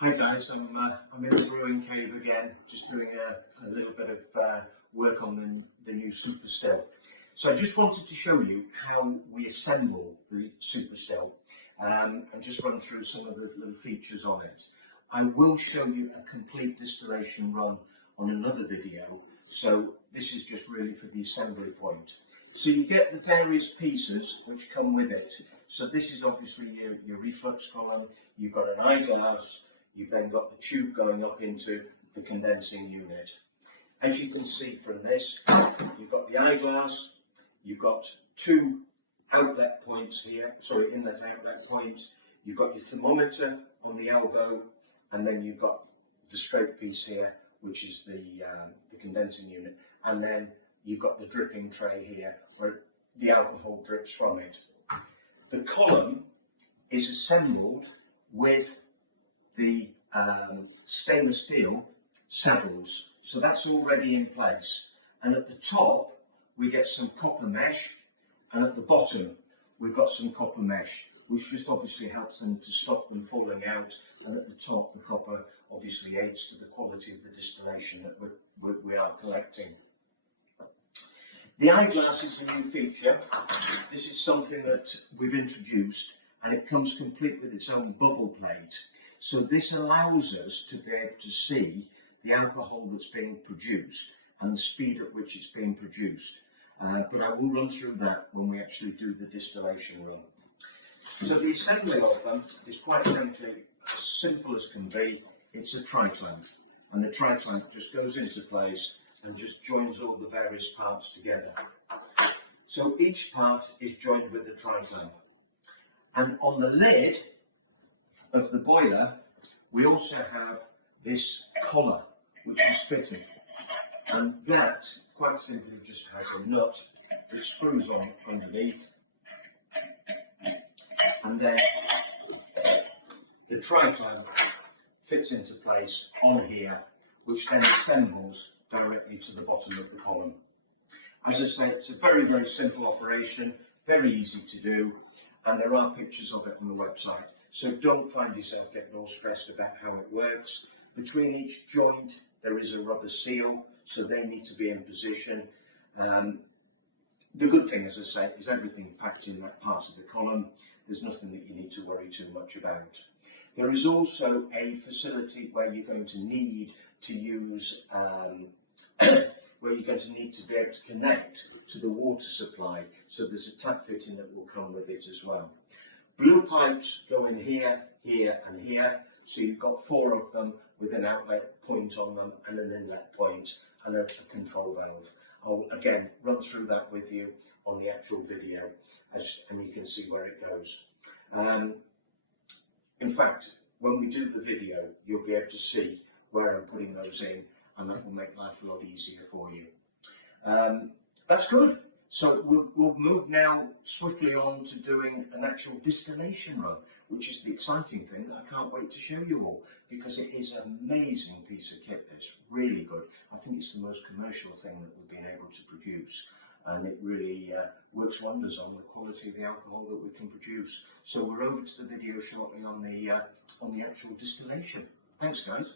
Hi guys, I'm in the brewing cave again, just doing a little bit of work on the new super still. So I just wanted to show you how we assemble the super still and just run through some of the little features on it. I will show you a complete distillation run on another video, so this is just really for the assembly point. So you get the various pieces which come with it. So this is obviously your reflux column, you've got an eyeglass, you've then got the tube going up into the condensing unit. As you can see from this, you've got the eyeglass, you've got two outlet points here, inlet outlet point, you've got your thermometer on the elbow, and then you've got the straight piece here, which is the condensing unit, and then you've got the dripping tray here, where the alcohol drips from it. The column is assembled with the stainless steel saddles, so that's already in place, and at the top we get some copper mesh, and at the bottom we've got some copper mesh, which just obviously helps them to stop them falling out, and at the top the copper obviously aids to the quality of the distillation that we are collecting. The eyeglass is a new feature. This is something that we've introduced, and it comes complete with its own bubble plate. So this allows us to be able to see the alcohol that's being produced and the speed at which it's being produced. But I will run through that when we actually do the distillation run. So the assembly of them is quite simply as simple as can be. It's a tri-clamp, and the tri-clamp just goes into place and just joins all the various parts together. So each part is joined with the tri-clamp. And on the lid of the boiler, we also have this collar which is fitted, and that quite simply just has a nut that screws on underneath, and then the tri-clamp fits into place on here, which then assembles directly to the bottom of the column. As I say, it's a very, very simple operation, very easy to do, and there are pictures of it on the website. So don't find yourself getting all stressed about how it works. Between each joint there is a rubber seal, so they need to be in position. The good thing, as I say, is everything packed in that part of the column. There's nothing that you need to worry too much about. There is also a facility where you're going to need to use, where you're going to need to be able to connect to the water supply. So there's a tap fitting that will come with it as well. Blue pipes go in here, here and here, so you've got 4 of them with an outlet point on them and an inlet point and a control valve. I'll again run through that with you on the actual video, and you can see where it goes. In fact, when we do the video, you'll be able to see where I'm putting those in, and that will make life a lot easier for you. That's good. So we'll move now swiftly on to doing an actual distillation run, which is the exciting thing that I can't wait to show you all, because it is an amazing piece of kit. It's really good. I think it's the most commercial thing that we've been able to produce, and it really works wonders on the quality of the alcohol that we can produce. So we're over to the video shortly on the actual distillation. Thanks, guys.